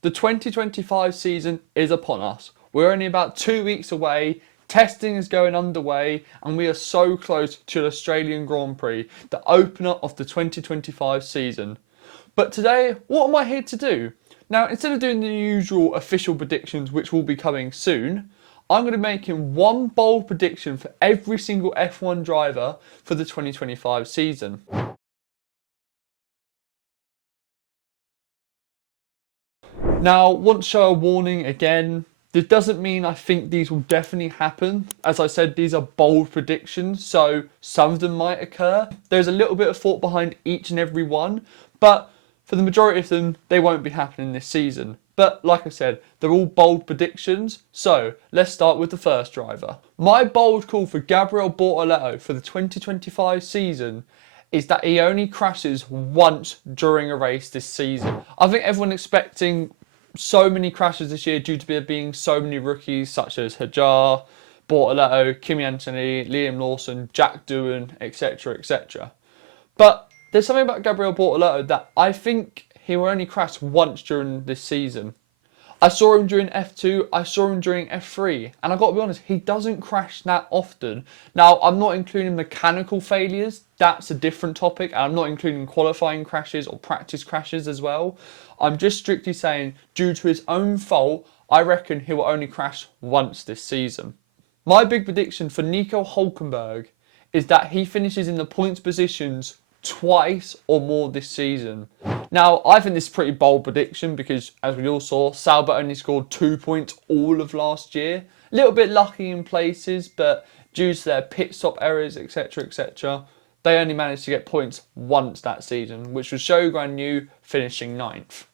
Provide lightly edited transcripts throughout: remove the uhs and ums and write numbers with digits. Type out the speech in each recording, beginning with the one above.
The 2025 season is upon us. We're only about 2 weeks away, testing is going underway, and we are so close to the Australian Grand Prix, the opener of the 2025 season. But today, what am I here to do? Now, instead of doing the usual official predictions, which will be coming soon, I'm going to be making one bold prediction for every single F1 driver for the 2025 season. Now, want to show a warning again. This doesn't mean I think these will definitely happen. As I said, these are bold predictions, so some of them might occur. There's a little bit of thought behind each and every one, but for the majority of them, they won't be happening this season. But like I said, they're all bold predictions, so let's start with the first driver. My bold call for Gabriel Bortoletto for the 2025 season is that he only crashes once during a race this season. I think everyone expecting so many crashes this year due to there being so many rookies such as Hadjar, Bortoletto, Kimi Antonetti, Liam Lawson, Jack Dewan, etc, etc. But there's something about Gabriel Bortoletto that I think he will only crash once during this season. I saw him during F2, I saw him during F3, and I've got to be honest, he doesn't crash that often. Now, I'm not including mechanical failures, that's a different topic, and I'm not including qualifying crashes or practice crashes as well. I'm just strictly saying, due to his own fault, I reckon he will only crash once this season. My big prediction for Nico Hülkenberg is that he finishes in the points positions twice or more this season. Now, I think this is a pretty bold prediction because, as we all saw, Sauber only scored 2 points all of last year. A little bit lucky in places, but due to their pit stop errors, etc, etc, they only managed to get points once that season, which was Shogun New finishing 9th.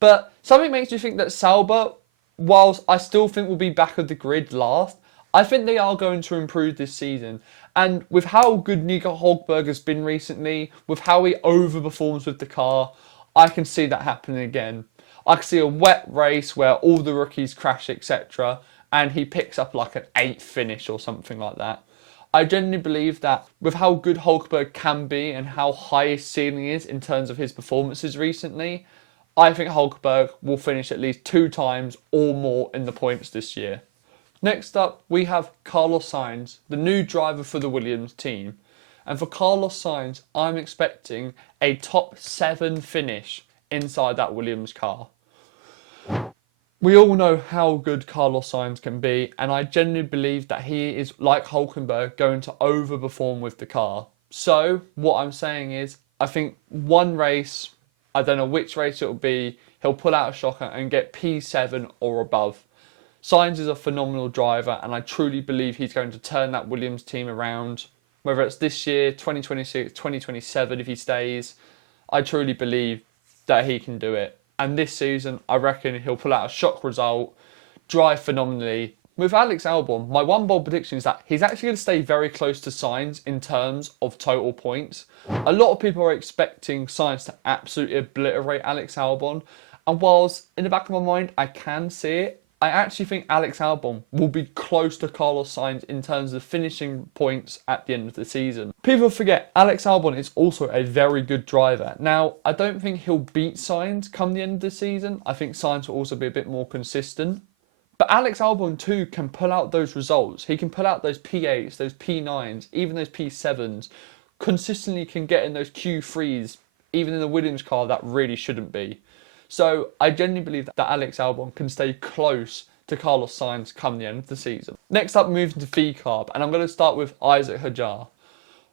But something makes me think that Sauber, whilst I still think will be back of the grid last, I think they are going to improve this season. And with how good Nico Hülkenberg has been recently, with how he overperforms with the car, I can see that happening again. I can see a wet race where all the rookies crash, etc, and he picks up like an 8th finish or something like that. I genuinely believe that with how good Hülkenberg can be and how high his ceiling is in terms of his performances recently, I think Hülkenberg will finish at least 2 times or more in the points this year. Next up, we have Carlos Sainz, the new driver for the Williams team. And for Carlos Sainz, I'm expecting a top 7 finish inside that Williams car. We all know how good Carlos Sainz can be, and I genuinely believe that he is, like Hülkenberg, going to overperform with the car. So, what I'm saying is, I think one race, I don't know which race it will be, he'll pull out a shocker and get P7 or above. Sainz is a phenomenal driver, and I truly believe he's going to turn that Williams team around. Whether it's this year, 2026, 2027 if he stays, I truly believe that he can do it. And this season, I reckon he'll pull out a shock result, drive phenomenally. With Alex Albon, my one bold prediction is that he's actually going to stay very close to Sainz in terms of total points. A lot of people are expecting Sainz to absolutely obliterate Alex Albon. And whilst in the back of my mind, I can see it, I actually think Alex Albon will be close to Carlos Sainz in terms of finishing points at the end of the season. People forget Alex Albon is also a very good driver. Now, I don't think he'll beat Sainz come the end of the season. I think Sainz will also be a bit more consistent. But Alex Albon too can pull out those results. He can pull out those P8s, those P9s, even those P7s. Consistently can get in those Q3s, even in the Williams car that really shouldn't be. So I genuinely believe that Alex Albon can stay close to Carlos Sainz come the end of the season. Next up, moving to VCARB, and I'm going to start with Isaac Hadjar.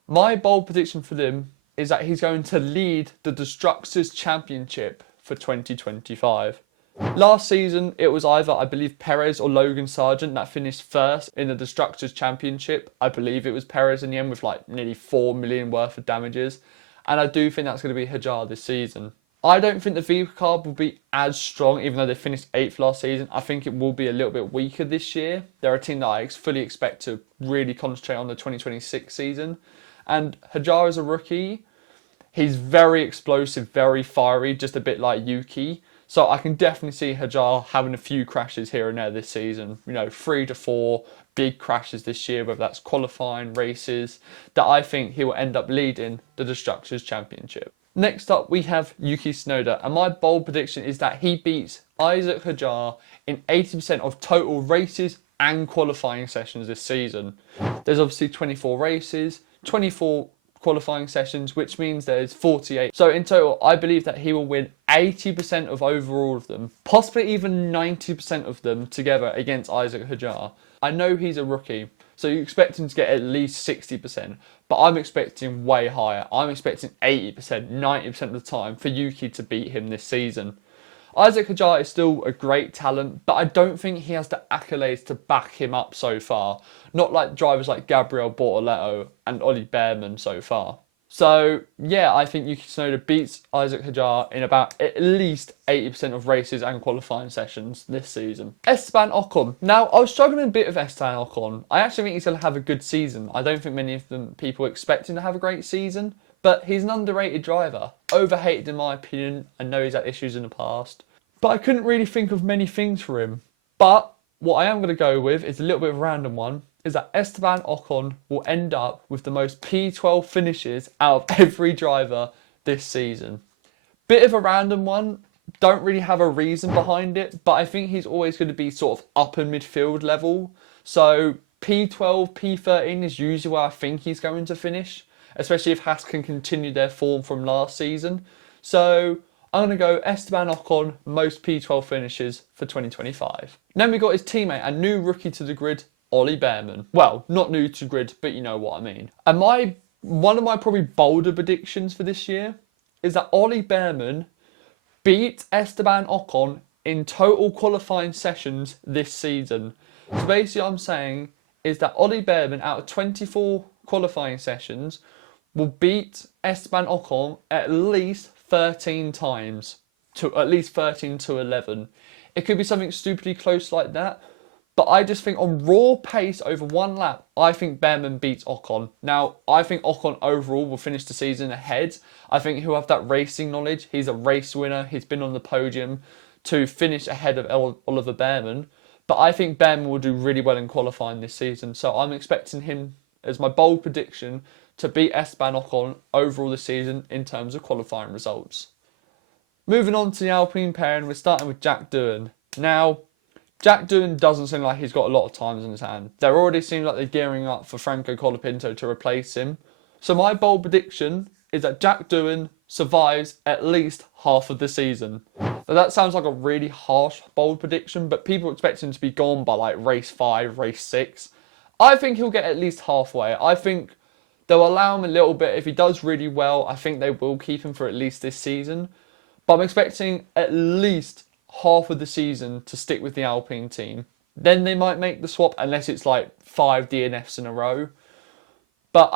My bold prediction for them is that he's going to lead the Destructus Championship for 2025. Last season, it was either, I believe, Perez or Logan Sargent that finished first in the Destructors Championship. I believe it was Perez in the end with like nearly 4 million worth of damages. And I do think that's going to be Hadjar this season. I don't think the VCARB will be as strong, even though they finished 8th last season. I think it will be a little bit weaker this year. They're a team that I fully expect to really concentrate on the 2026 season. And Hadjar is a rookie. He's very explosive, very fiery, just a bit like Yuki. So I can definitely see Hadjar having a few crashes here and there this season. You know, 3 to 4 big crashes this year, whether that's qualifying, races, that I think he will end up leading the Destructors Championship. Next up, we have Yuki Tsunoda, and my bold prediction is that he beats Isaac Hadjar in 80% of total races and qualifying sessions this season. There's obviously 24 races, 24 qualifying sessions, which means there's 48. So in total, I believe that he will win 80% of overall of them, possibly even 90% of them together against Isaac Hadjar. I know he's a rookie, so you expect him to get at least 60%, but I'm expecting way higher. I'm expecting 80%, 90% of the time for Yuki to beat him this season. Isaac Hadjar is still a great talent, but I don't think he has the accolades to back him up so far. Not like drivers like Gabriel, Bortoletto and Ollie Bearman so far. So yeah, I think Yuki Tsunoda beats Isaac Hadjar in about at least 80% of races and qualifying sessions this season. Esteban Ocon. Now, I was struggling a bit with Esteban Ocon. I actually think he's going to have a good season. I don't think many of them people expect him to have a great season, but he's an underrated driver. Overhated in my opinion. I know he's had issues in the past, but I couldn't really think of many things for him. But what I am going to go with is a little bit of a random one, is that Esteban Ocon will end up with the most P12 finishes out of every driver this season. Bit of a random one, don't really have a reason behind it, but I think he's always going to be sort of upper midfield level. So P12, P13 is usually where I think he's going to finish, especially if Haas can continue their form from last season. So I'm going to go Esteban Ocon, most P12 finishes for 2025. Then we got his teammate and new rookie to the grid, Ollie Bearman. Well, not new to grid, but you know what I mean. And one of my probably bolder predictions for this year is that Ollie Bearman beat Esteban Ocon in total qualifying sessions this season. So basically what I'm saying is that Ollie Bearman, out of 24 qualifying sessions, will beat Esteban Ocon at least 13 times, to at least 13 to 11. It could be something stupidly close like that, but I just think on raw pace over one lap, I think Bearman beats Ocon. Now, I think Ocon overall will finish the season ahead. I think he'll have that racing knowledge. He's a race winner. He's been on the podium to finish ahead of Oliver Bearman. But I think Bearman will do really well in qualifying this season. So I'm expecting him, as my bold prediction, to beat Esteban Ocon overall this season in terms of qualifying results. Moving on to the Alpine pairing, we're starting with Jack Dewan. Now, Jack Dewan doesn't seem like he's got a lot of times in his hand. They already seem like they're gearing up for Franco Colapinto to replace him. So my bold prediction is that Jack Dewan survives at least half of the season. Now that sounds like a really harsh bold prediction, but people expect him to be gone by like race 5, race 6. I think he'll get at least halfway. I think they'll allow him a little bit. If he does really well, I think they will keep him for at least this season. But I'm expecting at least half of the season to stick with the Alpine team. Then they might make the swap unless it's like 5 DNFs in a row. But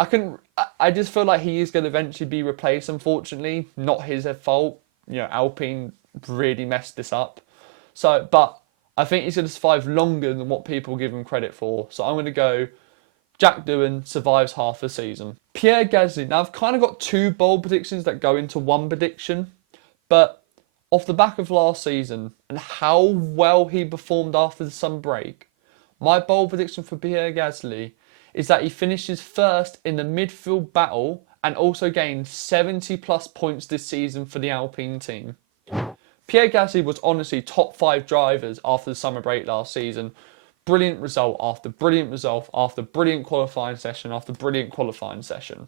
I just feel like he is going to eventually be replaced, unfortunately. Not his fault. You know, Alpine really messed this up. So, but I think he's going to survive longer than what people give him credit for. So I'm going to go Jack Dewan survives half the season. Pierre Gasly. Now I've kind of got two bold predictions that go into one prediction. But off the back of last season and how well he performed after the summer break, my bold prediction for Pierre Gasly is that he finishes first in the midfield battle and also gains 70 plus points this season for the Alpine team. Pierre Gasly was honestly top 5 drivers after the summer break last season. Brilliant result after brilliant result after brilliant qualifying session after brilliant qualifying session.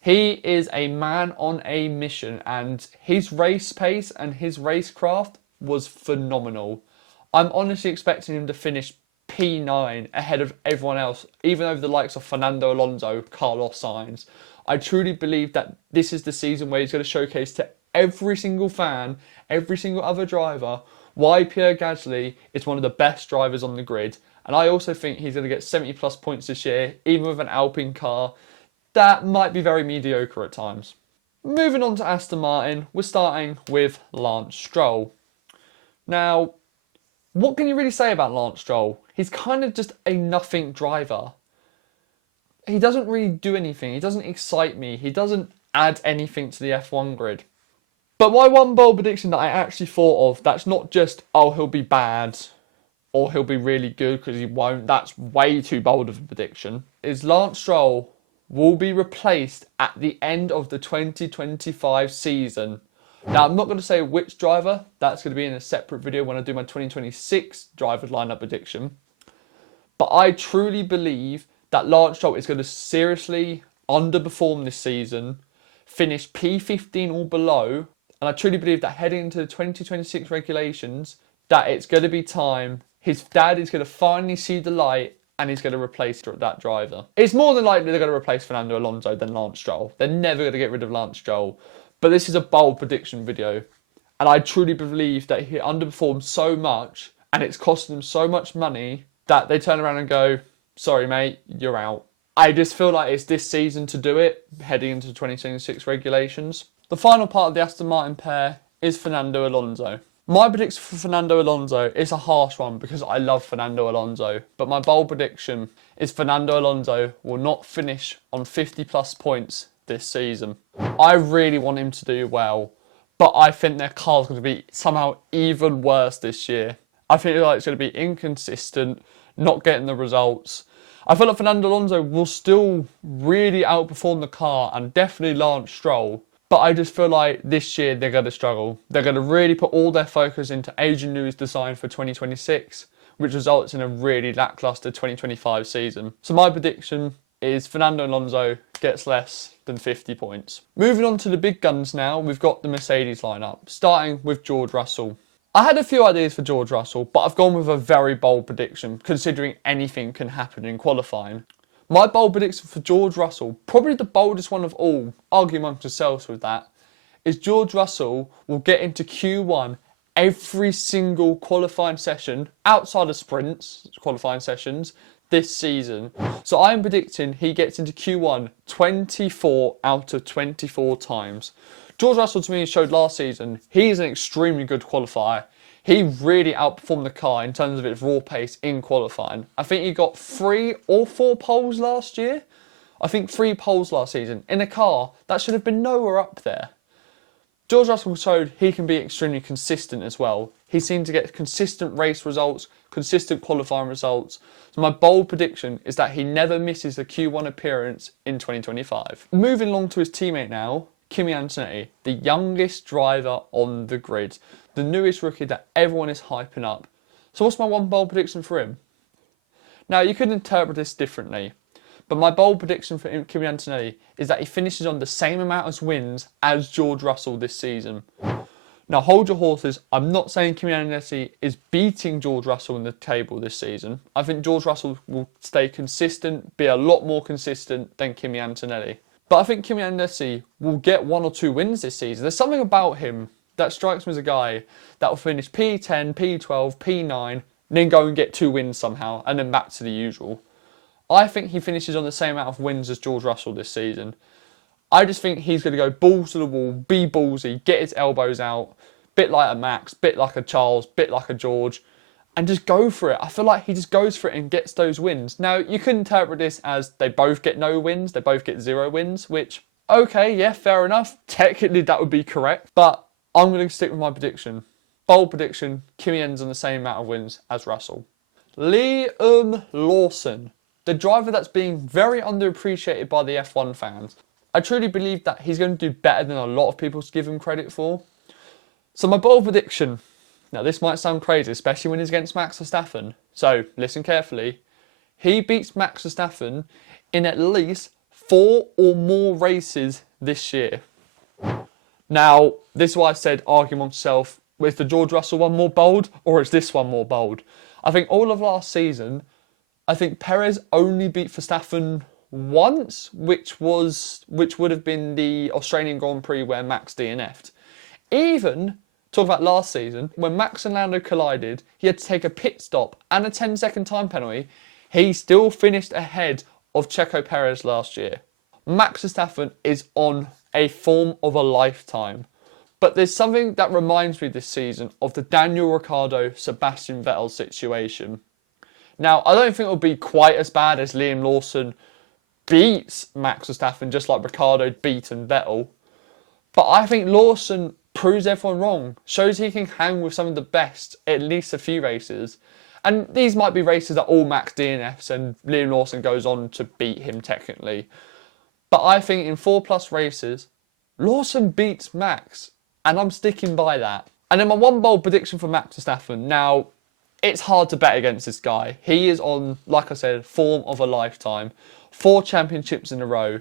He is a man on a mission, and his race pace and his racecraft was phenomenal. I'm honestly expecting him to finish P9 ahead of everyone else, even over the likes of Fernando, Alonso, Carlos Sainz. I truly believe that this is the season where he's going to showcase to every single fan, every single other driver, why Pierre Gasly is one of the best drivers on the grid. And I also think he's going to get 70 plus points this year, even with an Alpine car that might be very mediocre at times. Moving on to Aston Martin, we're starting with Lance Stroll. Now, what can you really say about Lance Stroll? He's kind of just a nothing driver. He doesn't really do anything. He doesn't excite me. He doesn't add anything to the F1 grid. But my one bold prediction that I actually thought of, that's not just, oh, he'll be bad or he'll be really good, because he won't. That's way too bold of a prediction. Is Lance Stroll will be replaced at the end of the 2025 season. Now, I'm not going to say which driver. That's going to be in a separate video when I do my 2026 driver lineup prediction. But I truly believe that Lance Stroll is going to seriously underperform this season, finish P15 or below, and I truly believe that heading into the 2026 regulations, that it's going to be time. His dad is going to finally see the light and he's going to replace that driver. It's more than likely they're going to replace Fernando Alonso than Lance Stroll. They're never going to get rid of Lance Stroll. But this is a bold prediction video. And I truly believe that he underperformed so much and it's costing them so much money that they turn around and go, sorry mate, you're out. I just feel like it's this season to do it, heading into 2026 regulations. The final part of the Aston Martin pair is Fernando Alonso. My prediction for Fernando Alonso is a harsh one because I love Fernando Alonso. But my bold prediction is Fernando Alonso will not finish on 50 plus points this season. I really want him to do well, but I think their car's going to be somehow even worse this year. I feel like it's going to be inconsistent, not getting the results. I feel like Fernando Alonso will still really outperform the car and definitely Lance Stroll. But I just feel like this year they're going to struggle. They're going to really put all their focus into Adrian Newey's design for 2026, which results in a really lackluster 2025 season. So my prediction is Fernando Alonso gets less than 50 points. Moving on to the big guns now, we've got the Mercedes lineup, starting with George Russell. I had a few ideas for George Russell, but I've gone with a very bold prediction, considering anything can happen in qualifying. My bold prediction for George Russell, probably the boldest one of all, argue amongst yourselves with that, is George Russell will get into Q1 every single qualifying session, outside of sprints, qualifying sessions, this season. So I'm predicting he gets into Q1 24 out of 24 times. George Russell to me showed last season, he's an extremely good qualifier. He really outperformed the car in terms of its raw pace in qualifying. I think he got 3 or 4 poles last year. I think 3 poles last season. In a car, that should have been nowhere up there. George Russell showed he can be extremely consistent as well. He seemed to get consistent race results, consistent qualifying results. So my bold prediction is that he never misses a Q1 appearance in 2025. Moving along to his teammate now, Kimi Antonetti, the youngest driver on the grid. The newest rookie that everyone is hyping up. So what's my one bold prediction for him? Now you could interpret this differently, but my bold prediction for Kimi Antonetti is that he finishes on the same amount of wins as George Russell this season. Now hold your horses, I'm not saying Kimi Antonetti is beating George Russell in the table this season. I think George Russell will stay consistent, be a lot more consistent than Kimi Antonetti. But I think Kimi Antonetti will get 1 or 2 wins this season. There's something about him that strikes me as a guy that will finish P10, P12, P9, and then go and get 2 wins somehow, and then back to the usual. I think he finishes on the same amount of wins as George Russell this season. I just think he's going to go balls to the wall, be ballsy, get his elbows out, bit like a Max, bit like a Charles, bit like a George, and just go for it. I feel like he just goes for it and gets those wins. Now, you could interpret this as they both get no wins, they both get 0 wins, which, okay, yeah, fair enough. Technically, that would be correct, but I'm going to stick with my prediction. Bold prediction, Kimi ends on the same amount of wins as Russell. Liam Lawson, the driver that's being very underappreciated by the F1 fans. I truly believe that he's going to do better than a lot of people give him credit for. So my bold prediction, now this might sound crazy, especially when he's against Max Verstappen. So listen carefully. He beats Max Verstappen in at least 4 or more races this year. Now, this is why I said, argue amongst yourself, is the George Russell one more bold or is this one more bold? I think all of last season, I think Perez only beat Verstappen once, which would have been the Australian Grand Prix where Max DNF'd. Even, talk about last season, when Max and Lando collided, he had to take a pit stop and a 10-second time penalty. He still finished ahead of Checo Perez last year. Max Verstappen is on a form of a lifetime. But there's something that reminds me this season of the Daniel Ricciardo, Sebastian Vettel situation. Now, I don't think it'll be quite as bad as Liam Lawson beats Max Verstappen, just like Ricciardo beaten Vettel. But I think Lawson proves everyone wrong, shows he can hang with some of the best, at least a few races. And these might be races that all Max DNFs and Liam Lawson goes on to beat him technically. But I think in 4+ races, Lawson beats Max. And I'm sticking by that. And then my one bold prediction for Max Verstappen. Now, it's hard to bet against this guy. He is on, like I said, form of a lifetime. 4 championships in a row.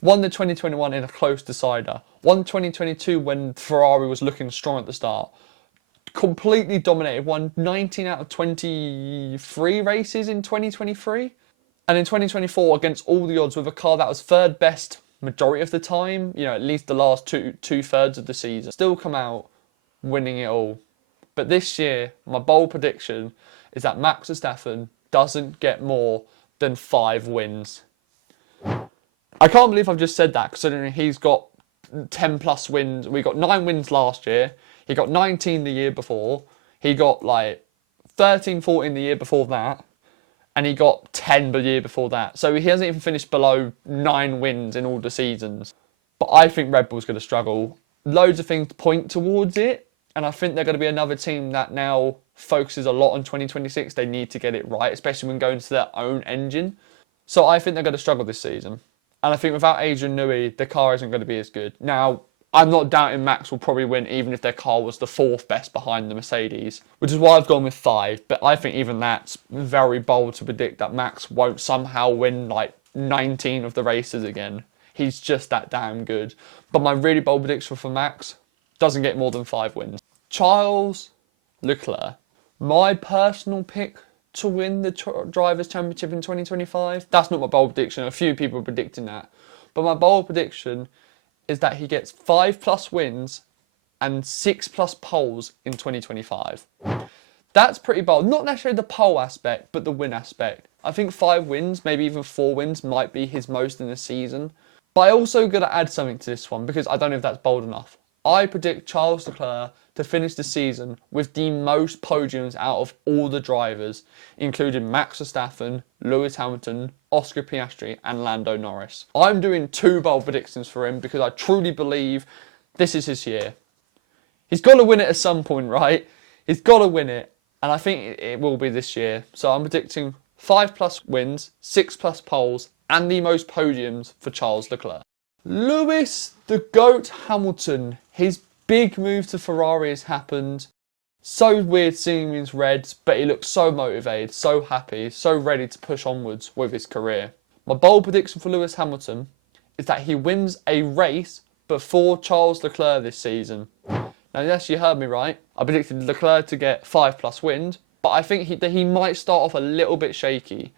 Won the 2021 in a close decider. Won 2022 when Ferrari was looking strong at the start. Completely dominated. Won 19 out of 23 races in 2023. And in 2024, against all the odds, with a car that was third best majority of the time, you know, at least the last two-thirds of the season, still come out winning it all. But this year, my bold prediction is that Max Verstappen doesn't get more than 5 wins. I can't believe I've just said that, considering he's got 10+ wins. We got 9 wins last year. He got 19 the year before. He got like 13, 14 the year before that. And he got 10 the year before that. So he hasn't even finished below 9 wins in all the seasons. But I think Red Bull's going to struggle. Loads of things point towards it. And I think they're going to be another team that now focuses a lot on 2026. They need to get it right, especially when going to their own engine. So I think they're going to struggle this season. And I think without Adrian Newey, the car isn't going to be as good. Now, I'm not doubting Max will probably win even if their car was the 4th best behind the Mercedes, which is why I've gone with 5. But I think even that's very bold to predict that Max won't somehow win like 19 of the races again. He's just that damn good. But my really bold prediction for Max, doesn't get more than 5 wins. Charles Leclerc, my personal pick to win the Drivers' Championship in 2025. That's not my bold prediction. A few people are predicting that. But my bold prediction is that he gets 5+ wins and 6+ poles in 2025. That's pretty bold. Not necessarily the pole aspect, but the win aspect. I think 5 wins, maybe even 4 wins, might be his most in a season. But I also got to add something to this one, because I don't know if that's bold enough. I predict Charles Leclerc to finish the season with the most podiums out of all the drivers, including Max Verstappen, Lewis Hamilton, Oscar Piastri and Lando Norris. I'm doing 2 bold predictions for him because I truly believe this is his year. He's got to win it at some point, right? He's got to win it, and I think it will be this year. So I'm predicting 5+ wins, 6+ poles and the most podiums for Charles Leclerc. Lewis the GOAT Hamilton, his big move to Ferrari has happened. So weird seeing him in reds, but he looks so motivated, so happy, so ready to push onwards with his career. My bold prediction for Lewis Hamilton is that he wins a race before Charles Leclerc this season. Now yes, you heard me right. I predicted Leclerc to get 5+ wins, but I think that he might start off a little bit shaky.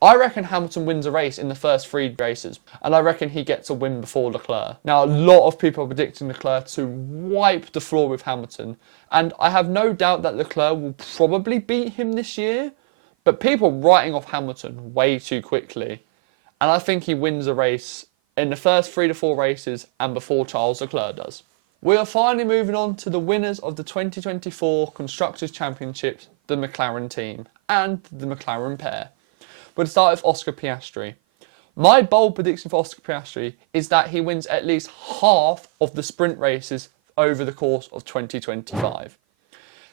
I reckon Hamilton wins a race in the first 3 races, and I reckon he gets a win before Leclerc. Now, a lot of people are predicting Leclerc to wipe the floor with Hamilton, and I have no doubt that Leclerc will probably beat him this year, but people are writing off Hamilton way too quickly, and I think he wins a race in the first 3 to 4 races and before Charles Leclerc does. We are finally moving on to the winners of the 2024 Constructors' Championships, the McLaren team, and the McLaren pair. We'll start with Oscar Piastri. My bold prediction for Oscar Piastri is that he wins at least half of the sprint races over the course of 2025.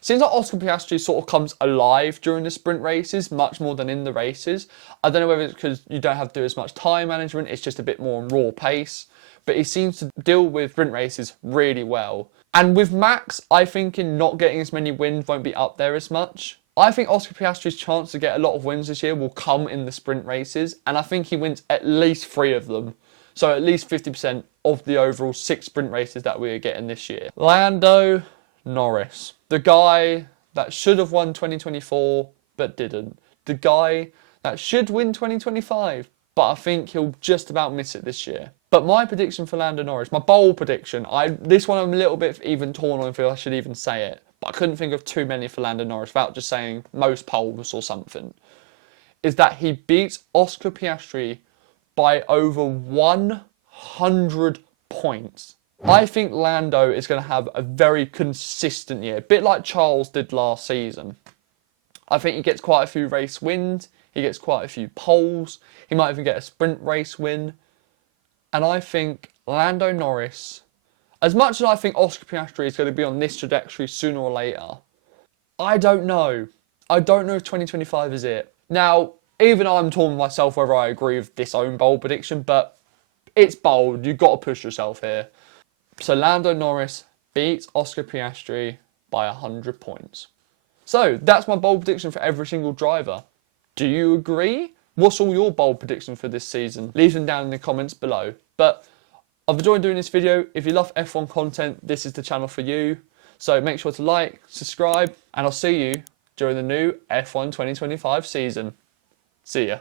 Seems like Oscar Piastri sort of comes alive during the sprint races, much more than in the races. I don't know whether it's because you don't have to do as much time management, it's just a bit more on raw pace. But he seems to deal with sprint races really well. And with Max, I think in not getting as many wins won't be up there as much. I think Oscar Piastri's chance to get a lot of wins this year will come in the sprint races, and I think he wins at least 3 of them. So at least 50% of the overall 6 sprint races that we are getting this year. Lando Norris, the guy that should have won 2024 but didn't. The guy that should win 2025, but I think he'll just about miss it this year. But my prediction for Lando Norris, my bold prediction, this one I'm a little bit even torn on if I should even say it. But I couldn't think of too many for Lando Norris without just saying most poles or something, is that he beats Oscar Piastri by over 100 points. I think Lando is going to have a very consistent year, a bit like Charles did last season. I think he gets quite a few race wins, he gets quite a few poles, he might even get a sprint race win. And I think Lando Norris, as much as I think Oscar Piastri is going to be on this trajectory sooner or later, I don't know. I don't know if 2025 is it. Now, even I'm torn myself whether I agree with this own bold prediction, but it's bold. You've got to push yourself here. So Lando Norris beats Oscar Piastri by 100 points. So that's my bold prediction for every single driver. Do you agree? What's all your bold predictions for this season? Leave them down in the comments below. But I've enjoyed doing this video. If you love F1 content, this is the channel for you. So make sure to like, subscribe, and I'll see you during the new F1 2025 season. See ya.